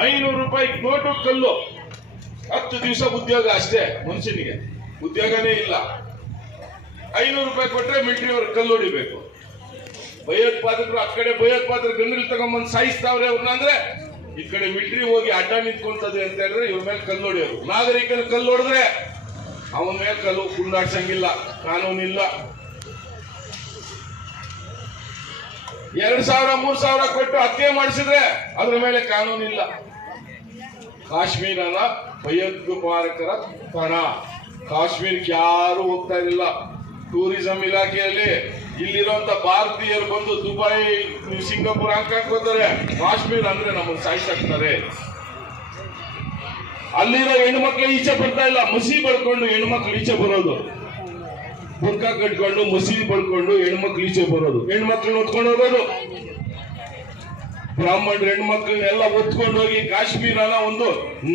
ಐನೂರು ರೂಪಾಯಿ ನೋಟು ಕಲ್ಲು. ಹತ್ತು ದಿವಸ ಉದ್ಯೋಗ ಅಷ್ಟೇ ಮನುಷ್ಯನಿಗೆ. ಉದ್ಯೋಗನೇ ಇಲ್ಲ. ಐನೂರು ರೂಪಾಯಿ ಕೊಟ್ಟರೆ ಮಿಲಿಟರಿ ಅವ್ರ ಕಲ್ಲು ಹೊಡಿಬೇಕು. ಭಯೋತ್ಪಾದಕರು ಆ ಕಡೆ ಭಯೋತ್ಪಾದಕರು ಗಂಡಲ್ಲಿ ತಗೊಂಬಂದು ಸಾಯಿಸ್ತಾವ್ರೆ ಅವ್ರನ್ನ ಅಂದ್ರೆ ಈ ಕಡೆ ಮಿಲಿಟರಿ ಹೋಗಿ ಅಡ್ಡ ನಿಂತ್ಕೊಂತದೆ ಅಂತ ಹೇಳಿದ್ರೆ ಇವ್ರ ಮೇಲೆ ಕಲ್ಲು ಹೊಡೆಯೋರು. ನಾಗರಿಕನ ಕಲ್ಲು ಹೊಡೆದ್ರೆ ಅವನ ಮೇಲೆ ಕಲ್ಲು ಕುಂಡಾಡ್ಸಂಗಿಲ್ಲ ಕಾನೂನಿಲ್ಲ. ಎರಡ್ ಸಾವಿರ, ಮೂರ್ ಸಾವಿರ ಕೊಟ್ಟು ಹತ್ಯೆ ಮಾಡಿಸಿದ್ರೆ ಅದ್ರ ಮೇಲೆ ಕಾನೂನಿಲ್ಲ. ಕಾಶ್ಮೀರನ ಭಯೋತ್ಪಾದಕರ ಪಣ. ಕಾಶ್ಮೀರಕ್ಕೆ ಯಾರು ಹೋಗ್ತಾ ಇರಲಿಲ್ಲ ಟೂರಿಸಂ ಇಲಾಖೆಯಲ್ಲಿ ಇಲ್ಲಿರುವಂತ ಭಾರತೀಯರು ಬಂದು ದುಬೈ, ಸಿಂಗಾಪುರ್ ಹಾಂಕಾಂಗ್ ಹೋದರೆ ಕಾಶ್ಮೀರ ಅಂದ್ರೆ ನಮ್ಮನ್ನು ಸಾಯಿಸಾಕ್ತಾರೆ ಅಲ್ಲಿರೋ ಹೆಣ್ಮಕ್ಳು ಈಚೆ ಬರ್ತಾ ಇಲ್ಲ. ಮಸಿ ಬಳ್ಕೊಂಡು ಹೆಣ್ಮಕ್ಳು ಈಚೆ ಬರೋದು. ಬುರ್ಕ ಕಟ್ಕೊಂಡು, ಮಸೀದಿ ಬಳ್ಕೊಂಡು ಹೆಣ್ಮಕ್ಳು ಈಚೆ ಬರೋದು. ಹೆಣ್ಮಕ್ಳನ್ನ ಹೊತ್ಕೊಂಡು ಹೋಗೋದು. ಬ್ರಾಹ್ಮಣರು ಹೆಣ್ಮಕ್ಳನ್ನೆಲ್ಲ ಹೊತ್ಕೊಂಡು ಹೋಗಿ ಕಾಶ್ಮೀರನ ಒಂದು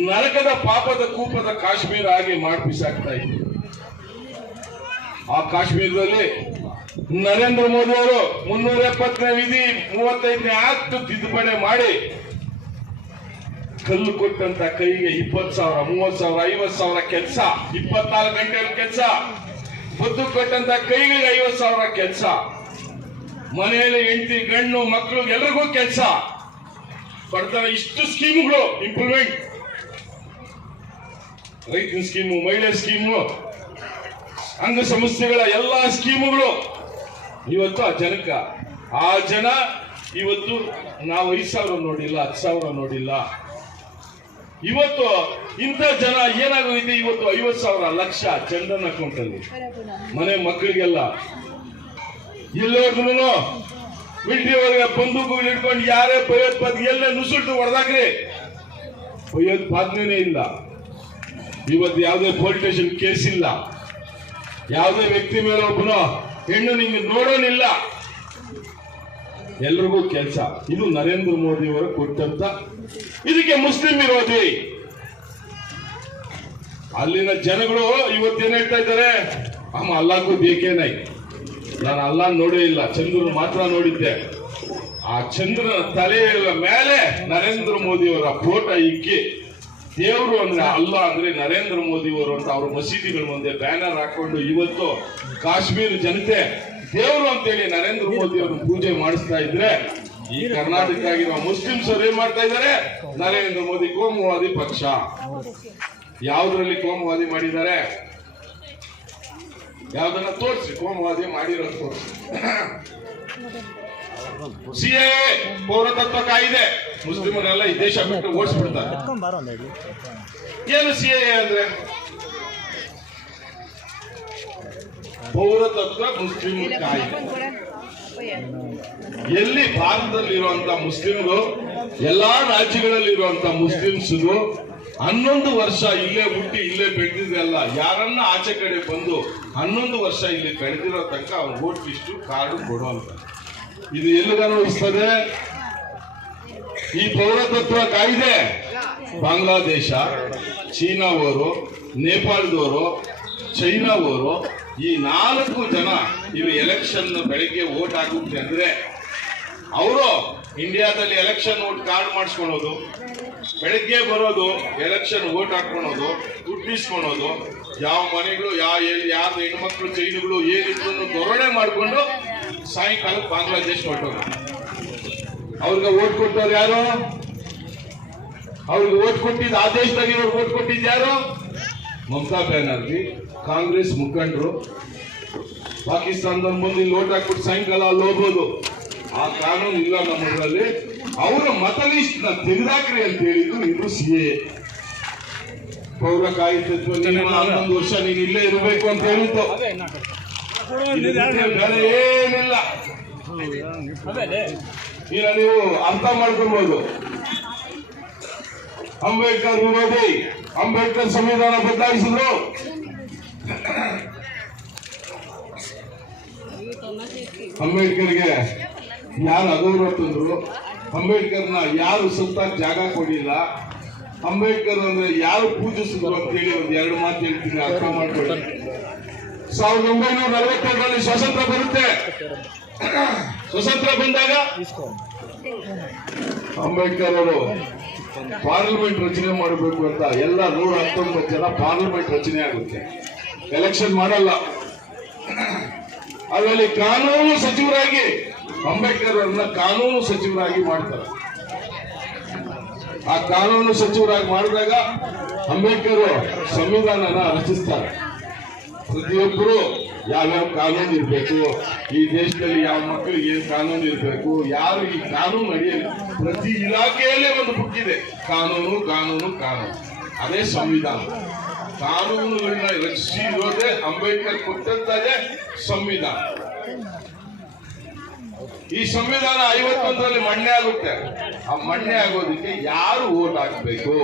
ನರಕದ ಪಾಪದ ಕೂಪದ ಕಾಶ್ಮೀರ ಆಗಿ ಮಾಡಿ ಬಿಸಾಕ್ತಾ ಇದ್ರು. ಆ ಕಾಶ್ಮೀರದಲ್ಲಿ ನರೇಂದ್ರ ಮೋದಿ ಅವರು ಮುನ್ನೂರ ಎಪ್ಪತ್ತನೇ ವಿಧಿ, ಮೂವತ್ತೈದನೇ ಆಕ್ಟ್ ತಿದ್ದುಪಡಿ ಮಾಡಿ ಕಲ್ಲು ಕೊಟ್ಟಂತ ಕೈಗೆ ಇಪ್ಪತ್ ಸಾವಿರ ಮೂವತ್ ಸಾವಿರ ಐವತ್ ಸಾವಿರ ಕೆಲಸ, ಇಪ್ಪತ್ನಾಲ್ಕು ಗಂಟೆ ಕೆಲಸ. ಬುದ್ದು ಕೊಟ್ಟಂತ ಕೈಗಳಿಗೆ ಐವತ್ತು ಸಾವಿರ ಕೆಲಸ. ಮನೆಯಲ್ಲಿ ಹೆಂಡತಿ, ಗಂಡು ಮಕ್ಕಳು ಎಲ್ರಿಗೂ ಕೆಲಸ. ಬರ್ತಾರೆ ಇಷ್ಟು ಸ್ಕೀಮ್ಗಳು ಇಂಪ್ಲಿಮೆಂಟ್ ರೈತನ ಸ್ಕೀಮು, ಮಹಿಳೆ ಸ್ಕೀಮು ಅಂಗ ಸಂಸ್ಥೆಗಳ ಎಲ್ಲಾ ಸ್ಕೀಮುಗಳು. ಇವತ್ತು ಆ ಜನಕ, ಆ ಜನ ಇವತ್ತು ನಾವು ಐದು ಸಾವಿರ ನೋಡಿಲ್ಲ, ಹತ್ತು ಸಾವಿರ ನೋಡಿಲ್ಲ. ಇವತ್ತು ಇಂಥ ಜನ ಏನಾಗೋಗಿದೆ ಇವತ್ತು ಐವತ್ ಸಾವಿರ ಲಕ್ಷ ಅಕೌಂಟ್ ಅಕೌಂಟಲ್ಲಿ ಮನೆ ಮಕ್ಕಳಿಗೆಲ್ಲ. ಎಲ್ಲೋದ್ರು ಬಿಟ್ಟಿವರೆಗೆ ಬಂದೂಕುಗಳು ಹಿಡ್ಕೊಂಡು ಯಾರೇ ಭಯೋತ್ಪಾದಕ, ಎಲ್ಲ ನುಸುಟ್ಟು ಹೊಡೆದಾಕ್ರಿ. ಭಯೋತ್ಪಾದನೆ ಇಲ್ಲ. ಇವತ್ತು ಯಾವುದೇ ಪೊಲೀಸ್ ಸ್ಟೇಷನ್ ಕೇಸ್ ಇಲ್ಲ. ಯಾವುದೇ ವ್ಯಕ್ತಿ ಮೇಲೆ ಒಬ್ಬನು ಹೆಣ್ಣು ನಿಮ್ಗೆ ನೋಡೋನಿಲ್ಲ. ಎಲ್ರಿಗೂ ಕೆಲಸ. ಇದು ನರೇಂದ್ರ ಮೋದಿ ಅವರು ಕೊಟ್ಟಂತ ಇದಕ್ಕೆ ಮುಸ್ಲಿಂ ವಿರೋಧಿ. ಅಲ್ಲಿನ ಜನಗಳು ಇವತ್ತೇನ್ ಹೇಳ್ತಾ ಇದ್ದಾರೆ? ಅಮ್ಮ, ಅಲ್ಲಾಗೂ ಬೇಕೇನೈ ನಾನು ಅಲ್ಲ ನೋಡೇ ಇಲ್ಲ, ಚಂದ್ರನ ಮಾತ್ರ ನೋಡಿದ್ದೆ. ಆ ಚಂದ್ರನ ತಲೆಯ ಮೇಲೆ ನರೇಂದ್ರ ಮೋದಿ ಅವರ ಫೋಟೋ ಇಕ್ಕಿ, ದೇವರು ಅಂದ್ರೆ ಅಲ್ಲ ಅಂದ್ರೆ ನರೇಂದ್ರ ಮೋದಿ ಅವರು ಅಂತ ಅವ್ರ ಮಸೀದಿಗಳ ಮುಂದೆ ಬ್ಯಾನರ್ ಹಾಕೊಂಡು ಇವತ್ತು ಕಾಶ್ಮೀರ ಜನತೆ ದೇವರು ಅಂತೇಳಿ ನರೇಂದ್ರ ಮೋದಿ ಅವರು ಪೂಜೆ ಮಾಡಿಸ್ತಾ ಇದ್ರೆ, ಈ ಕರ್ನಾಟಕ ಆಗಿರುವ ಮುಸ್ಲಿಮ್ಸ್ ಅವ್ರು ಏನ್ ಮಾಡ್ತಾ ಇದ್ದಾರೆ? ನರೇಂದ್ರ ಮೋದಿ ಕೋಮುವಾದಿ ಪಕ್ಷ. ಯಾವ್ದ್ರಲ್ಲಿ ಕೋಮುವಾದಿ ಮಾಡಿದ್ದಾರೆ? ಯಾವ್ದನ್ನ ತೋರಿಸಿ, ಕೋಮುವಾದಿ ಮಾಡಿರೋದು ತೋರಿಸಿ. ಸಿಎ ಪೌರತತ್ವ ಕಾಯಿದೆ. ಮುಸ್ಲಿಮರೆಲ್ಲ ಈ ದೇಶ ಬಿಟ್ಟು ಓಡಿಸ್ಬಿಡ್ತಾರೆ. ಏನು ಸಿ ಅಂದ್ರೆ? ಪೌರತತ್ವ ಮುಸ್ಲಿಂ ಕಾಯಿದೆ. ಎಲ್ಲಿ ಭಾರತದಲ್ಲಿರುವಂತ ಮುಸ್ಲಿಮ್ಗಳು ಎಲ್ಲಾ ರಾಜ್ಯಗಳಲ್ಲಿರುವಂತ ಮುಸ್ಲಿಮ್ಸ್ಗೂ ಹನ್ನೊಂದು ವರ್ಷ ಇಲ್ಲೇ ಹುಟ್ಟಿ ಇಲ್ಲೇ ಬೆಳೆದಿದ್ದೆಲ್ಲ ಯಾರನ್ನ ಆಚೆ ಕಡೆ ಬಂದು ಹನ್ನೊಂದು ವರ್ಷ ಇಲ್ಲಿ ಕಳೆದಿರೋ ತನಕ ಅವ್ರು ಓಟ್ ಇಷ್ಟು ಕಾರ್ಡು ಕೊಡುವಂತ ಇದು ಎಲ್ಲಿಗೆ ಈ ಪೌರತತ್ವ ಕಾಯ್ದೆ? ಬಾಂಗ್ಲಾದೇಶ, ಚೀನಾವರು, ನೇಪಾಳದವರು, ಚೈನಾವರು ಈ ನಾಲ್ಕು ಜನ ಇಲ್ಲಿ ಎಲೆಕ್ಷನ್ ಬೆಳಿಗ್ಗೆ ವೋಟ್ ಆಗುತ್ತೆ ಅಂದ್ರೆ, ಅವರು ಇಂಡಿಯಾದಲ್ಲಿ ಎಲೆಕ್ಷನ್ ಓಟ್ ಕಾರ್ಡ್ ಮಾಡಿಸ್ಕೊಳೋದು ಬೆಳಗ್ಗೆ ಬರೋದು ಎಲೆಕ್ಷನ್ ವೋಟ್ ಹಾಕೊಳೋದು ದುಡ್ಡಿಸ್ಕೊಳೋದು ಯಾವ ಮನೆಗಳು, ಯಾವ ಎಲ್ಲಿ ಯಾರು ಹೆಣ್ಮಕ್ಳು ಚೈನುಗಳು ಏನಿದ್ರು ಧೋರಣೆ ಮಾಡಿಕೊಂಡು ಸಾಯಂಕಾಲ ಬಾಂಗ್ಲಾದೇಶ್ ಹೊರಟೋದು ಅವ್ರಿಗೆ ಓಟ್ ಕೊಟ್ಟವ್ರು ಯಾರು? ಅವ್ರಿಗೆ ಓಟ್ ಕೊಟ್ಟಿದ್ದ ಆದೇಶದಾಗಿ ದೇಶದಾಗಿರೋರು ಓಟ್ ಕೊಟ್ಟಿದ್ದು ಯಾರು? ಮಮತಾ ಬ್ಯಾನರ್ಜಿ, ಕಾಂಗ್ರೆಸ್ ಮುಖಂಡರು. ಪಾಕಿಸ್ತಾನದ ಮುಂದೆ ಓಟ್ ಹಾಕ್ಬಿಟ್ಟು ಸಾಯಂಕಾಲ ಅಲ್ಲಿ ಹೋಗ್ಬೋದು. ಆ ಕಾನೂನು ಇಲ್ಲ ನಮ್ಮದ್ರಲ್ಲಿ ಅವರ ಮತ ಲಿಸ್ಟ್ನ ತೆಗೆದಾಕ್ರಿ ಅಂತ ಹೇಳಿದ್ರು ಇದು ಸಿ ಎ ಪೌರ ಕಾಯಿತತ್ವ ಹನ್ನೊಂದು ವರ್ಷ ನೀನು ಇಲ್ಲೇ ಇರಬೇಕು ಅಂತ ಹೇಳಿದ್ದು. ಬೆಲೆ ಬೇರೆ ಏನಿಲ್ಲ. ಈಗ ನೀವು ಅರ್ಥ ಮಾಡ್ಕೊಬಹುದು ಅಂಬೇಡ್ಕರ್ ವಿರೋಧಿ ಅಂಬೇಡ್ಕರ್ ಸಂವಿಧಾನ ಬದಲಾಯಿಸಿದ್ರು. ಅಂಬೇಡ್ಕರ್ಗೆ ಯಾರು ಅಗೌರವ ತಂದ್ರು? ಅಂಬೇಡ್ಕರ್ನ ಯಾರು ಸುತ್ತ ಜಾಗ ಕೊಡಿಲ್ಲ ಅಂಬೇಡ್ಕರ್ ಅಂದ್ರೆ ಯಾರು ಪೂಜಿಸಿದ್ರು ಅಂತ ಹೇಳಿ ಒಂದ್ ಎರಡು ಮಾತು ಹೇಳ್ತೀನಿ, ಅರ್ಥ ಮಾಡ್ಕೊಳ್ಳಿ. ಸಾವಿರದ ಒಂಬೈನೂರ ನಲವತ್ತೆರಡರಲ್ಲಿ ಸ್ವಾತಂತ್ರ್ಯ ಬರುತ್ತೆ. ಸ್ವಾತಂತ್ರ್ಯ ಬಂದಾಗ ಅಂಬೇಡ್ಕರ್ ಅವರು ಪಾರ್ಲಿಮೆಂಟ್ ರಚನೆ ಮಾಡಬೇಕು ಅಂತ ಎಲ್ಲ ನೂರ ಹತ್ತೊಂಬತ್ತು ಜನ ಪಾರ್ಲಿಮೆಂಟ್ ರಚನೆ ಆಗುತ್ತೆ. ಎಲೆಕ್ಷನ್ ಮಾಡಲ್ಲ. ಅದರಲ್ಲಿ ಕಾನೂನು ಸಚಿವರಾಗಿ ಅಂಬೇಡ್ಕರ್ ಅವರನ್ನ ಕಾನೂನು ಸಚಿವರಾಗಿ ಮಾಡ್ತಾರೆ. ಆ ಕಾನೂನು ಸಚಿವರಾಗಿ ಮಾಡಿದಾಗ ಅಂಬೇಡ್ಕರ್ ಸಂವಿಧಾನನ ರಚಿಸ್ತಾರೆ. ಪ್ರತಿಯೊಬ್ಬರು ಯಾವ್ಯಾವ ಕಾನೂನು ಇರಬೇಕು, ಈ ದೇಶದಲ್ಲಿ ಯಾವ ಮಕ್ಕಳಿಗೆ ಏನ್ ಕಾನೂನು ಇರಬೇಕು, ಯಾರು ಈ ಕಾನೂನು ಅಡಿಯಲ್ಲಿ ಪ್ರತಿ ಇಲಾಖೆಯಲ್ಲೇ ಒಂದು ಬುಕ್ಕಿದೆ ಕಾನೂನು ಕಾನೂನು ಕಾನೂನು. ಅದೇ ಸಂವಿಧಾನ. ಕಾನೂನುಗಳನ್ನ ರಚಿಸಿ ಇರೋದೇ ಅಂಬೇಡ್ಕರ್ ಕೊಟ್ಟಂತಾಗೆ ಸಂವಿಧಾನ. ಈ ಸಂವಿಧಾನ ಐವತ್ತೊಂದರಲ್ಲಿ ಮಣ್ಣೆ ಆಗುತ್ತೆ. ಆ ಮಣ್ಣೆ ಆಗೋದಕ್ಕೆ ಯಾರು ಓಟ್ ಹಾಕಬೇಕು?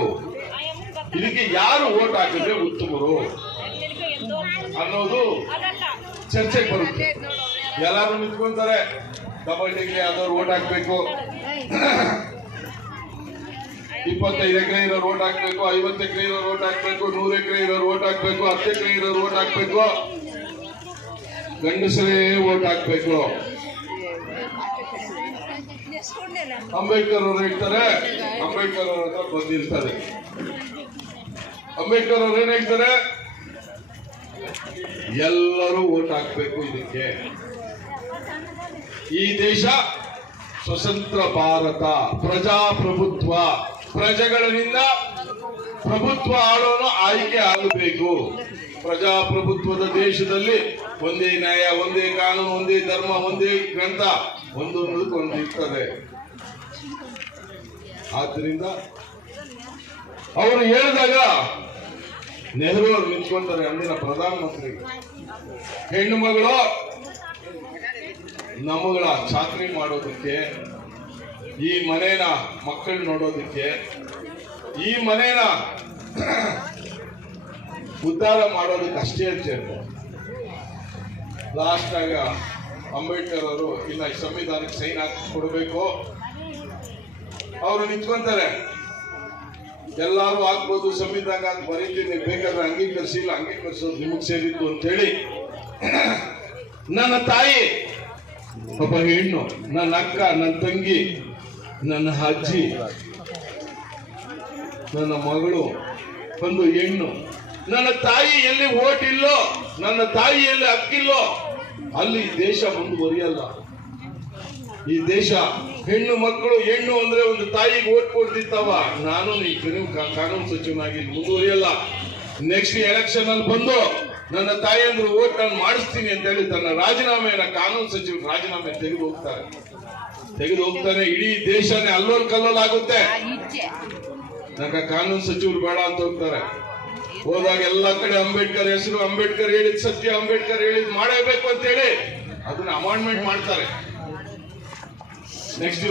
ಇದಕ್ಕೆ ಯಾರು ಓಟ್ ಹಾಕಿದ್ರೆ ಉತ್ತಮರು? ಅನ್ನೋದು ಚರ್ಚೆಗೆ ಬರುತ್ತೆ. ಎಲ್ಲಾರು ನಿಂತ್ಕೊಂತಾರೆ. ಕಬಡ್ಡಿಗೆ ಯಾವ್ದಾದ್ರು ಓಟ್ ಹಾಕ್ಬೇಕು. ಇಪ್ಪತ್ತೈದು ಎಕರೆ ಇರೋ ರೋಟ್ ಹಾಕ್ಬೇಕು, ಐವತ್ತು ಎಕರೆ ಇರೋ ರೋಟ್ ಹಾಕ್ಬೇಕು, ನೂರು ಎಕರೆ ಇರೋ ಓಟ್ ಹಾಕ್ಬೇಕು, ಹತ್ತು ಎಕರೆ ಇರೋ ಓಟ್ ಹಾಕ್ಬೇಕು. ಗಂಡಸರೇ ಓಟ್ ಹಾಕ್ಬೇಕು. ಅಂಬೇಡ್ಕರ್ ಅವರು ಹೇಳ್ತಾರೆ, ಅಂಬೇಡ್ಕರ್ ಅವ್ರ ಹತ್ರ ಬಂದಿರ್ತಾರೆ. ಅಂಬೇಡ್ಕರ್ ಅವ್ರು ಏನ್ ಹೇಳ್ತಾರೆ? ಎಲ್ಲರೂ ಓಟ್ ಹಾಕ್ಬೇಕು ಇದಕ್ಕೆ. ಈ ದೇಶ ಸ್ವತಂತ್ರ ಭಾರತ, ಪ್ರಜಾಪ್ರಭುತ್ವ ಪ್ರಜೆಗಳಿಂದ ಪ್ರಭುತ್ವ ಆಳೋನು ಆಯ್ಕೆ ಆಗಬೇಕು. ಪ್ರಜಾಪ್ರಭುತ್ವದ ದೇಶದಲ್ಲಿ ಒಂದೇ ನ್ಯಾಯ, ಒಂದೇ ಕಾನೂನು, ಒಂದೇ ಧರ್ಮ, ಒಂದೇ ಗ್ರಂಥ ಒಂದು ಅನ್ನೋದಕ್ಕೆ ಒಂದು ಇರ್ತದೆ ಆದ್ರಿಂದ ಅವರು ಹೇಳಿದಾಗ ನೆಹರು ಅವರು ನಿಂತ್ಕೊಂತಾರೆ ಅಂದಿನ ಪ್ರಧಾನಮಂತ್ರಿ, ಹೆಣ್ಣು ಮಗಳು, ನಮ್ಮಗಳ ಚಾಕ್ರಿ ಮಾಡೋದಕ್ಕೆ, ಈ ಮನೇನ ಮಕ್ಕಳು ನೋಡೋದಕ್ಕೆ, ಈ ಮನೇನ ಉದ್ಧಾರ ಮಾಡೋದಕ್ಕೆ ಅಷ್ಟೇ ಅಂತ ಹೇಳ್ತಾರೆ ಲಾಸ್ಟ್ ಆಗ ಅಂಬೇಡ್ಕರ್ ಅವರು, ಇಲ್ಲ, ಈ ಸಂವಿಧಾನಕ್ಕೆ ಸೈನ್ ಹಾಕಿ ಕೊಡಬೇಕು. ಅವರು ನಿಂತ್ಕೊಂತಾರೆ. ಎಲ್ಲರೂ ಹಾಕ್ಬೋದು ಸಂವಿಧಾನ ಬರೀತೀನಿ ಬೇಕಾದ್ರೆ ಅಂಗೀಕರಿಸಿಲ್ಲ ಅಂಗೀಕರಿಸೋದು ನಿಮಗೆ ಸೇರಿತ್ತು ಅಂತೇಳಿ. ನನ್ನ ತಾಯಿ, ಒಬ್ಬ ಹೆಣ್ಣು, ನನ್ನ ಅಕ್ಕ, ನನ್ನ ತಂಗಿ, ನನ್ನ ಅಜ್ಜಿ, ನನ್ನ ಮಗಳು, ಒಂದು ಹೆಣ್ಣು. ನನ್ನ ತಾಯಿ ಎಲ್ಲಿ ಓಟ್ ಇಲ್ಲೋ ನನ್ನ ತಾಯಿ ಎಲ್ಲಿ ಹಕ್ಕಿಲ್ಲೋ ಅಲ್ಲಿ ದೇಶ ಮುಂದುವರಿಯಲ್ಲ. ಈ ದೇಶ ಹೆಣ್ಣು ಮಕ್ಕಳು ಹೆಣ್ಣು ಅಂದ್ರೆ ಒಂದು ತಾಯಿಗೆ ಓಟ್ ಕೊಡ್ತಿತ್ತವ ನಾನು ಈ ಕಾನೂನು ಕಾನೂನು ಸಚಿವನಾಗಿ ಮುಂದುವರಿಯಲ್ಲ. ನೆಕ್ಸ್ಟ್ ಎಲೆಕ್ಷನ್ ಅಲ್ಲಿ ಬಂದು ನನ್ನ ತಾಯಿ ಅಂದ್ರೆ ಓಟ್ ನಾನು ಮಾಡಿಸ್ತೀನಿ ಅಂತ ಹೇಳಿ ತನ್ನ ರಾಜೀನಾಮೆಯನ್ನ ಕಾನೂನು ಸಚಿವರು ರಾಜೀನಾಮೆ ತೆಗೆದು ಹೋಗ್ತಾರೆ. ತೆಗೆದು ಹೋಗ್ತಾನೆ ಇಡೀ ದೇಶನೇ ಅಲ್ಲೋಲ್ ಕಲ್ಲೋಲ್ ಆಗುತ್ತೆ. ನನ್ನ ಕಾನೂನು ಸಚಿವರು ಬೇಡ ಅಂತ ಹೋಗ್ತಾರೆ. ಹೋದಾಗ ಎಲ್ಲ ಕಡೆ ಅಂಬೇಡ್ಕರ್ ಹೆಸರು, ಅಂಬೇಡ್ಕರ್ ಹೇಳಿದ್ ಸತ್ಯ, ಅಂಬೇಡ್ಕರ್ ಹೇಳಿದ್ ಮಾಡಬೇಕು ಅಂತ ಹೇಳಿ ಅದನ್ನ ಅಮಾಂಡ್ಮೆಂಟ್ ಮಾಡ್ತಾರೆ. ನೆಕ್ಸ್ಟ್